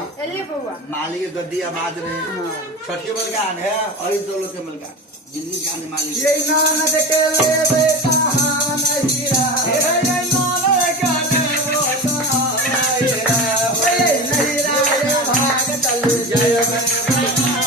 मालिक गद्दिया बाज रहे छठी बल गान है और दो लोग के मलका जिंदगी गाने मालिक ये नानक के ले बेटा नहीं रहा हे नानक के ले बेटा नहीं रहा भाग चल जय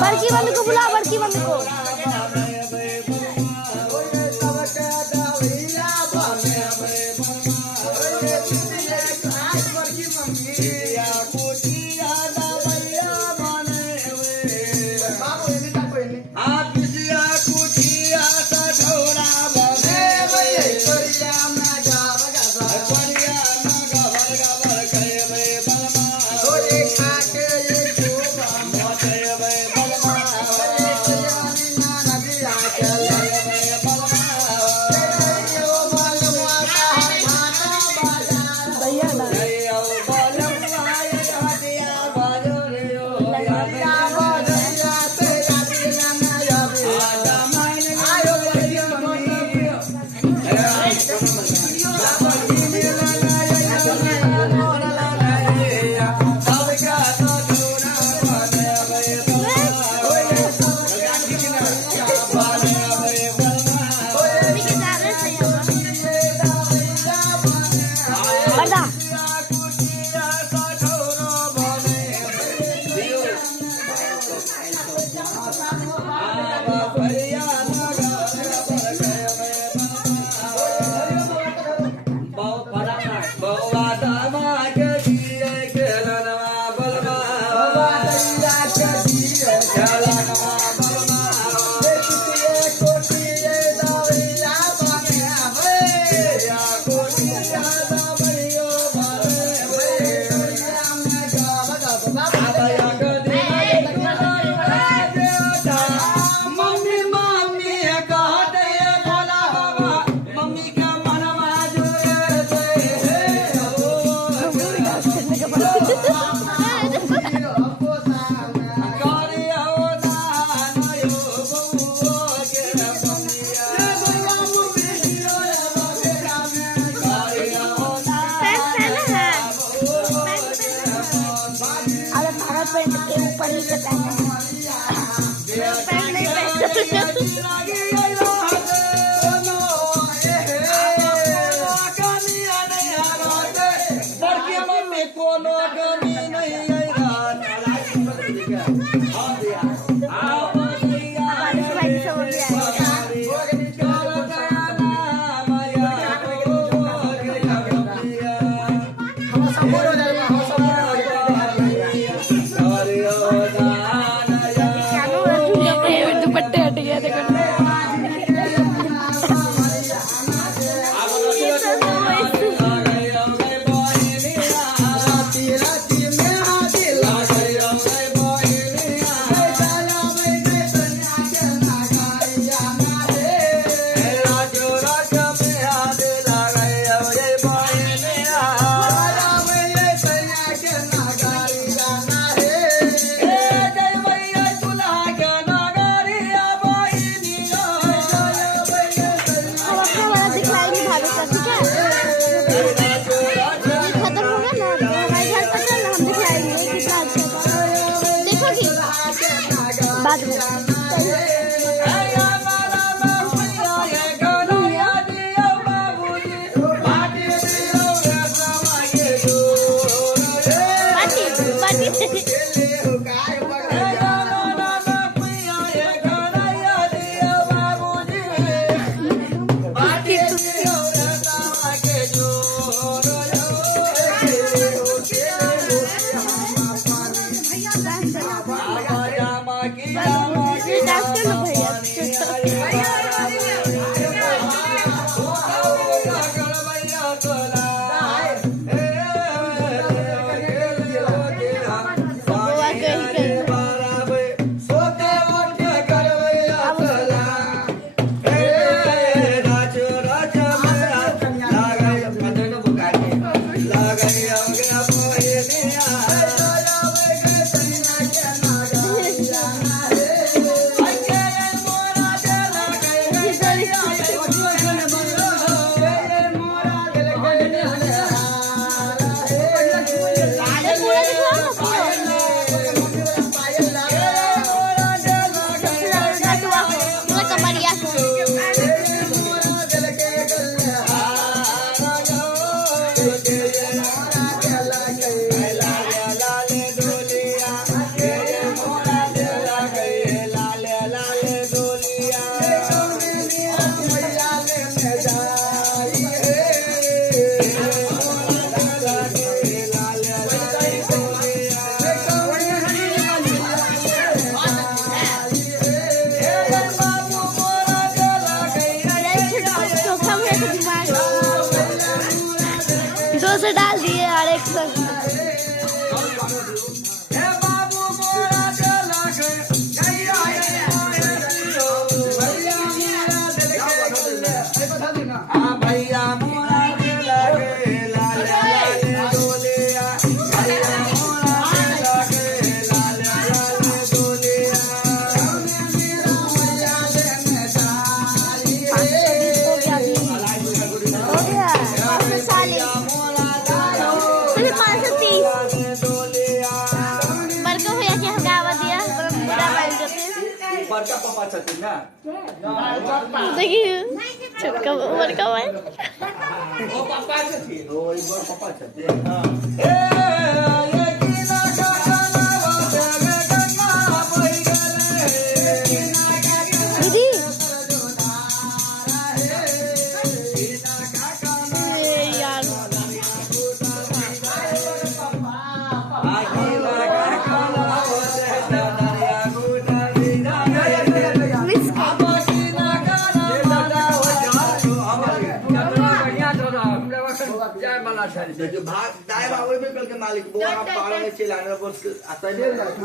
बड़की मम्मी को बुला बड़की मम्मी को बाद में पाटी दो से डाल दिए और एक से बड़का पापा छथिन ना देखिए छोटका बड़का भाई ओ पापा छथिन ओ ई बड़ पापा छथिन हां ए किना गाना बाबे गंगा बहि गेले दीदी यार देखिए भाग दाई बाबू में कल के मालिक वो आप पारा में चिल्लाने बस आता है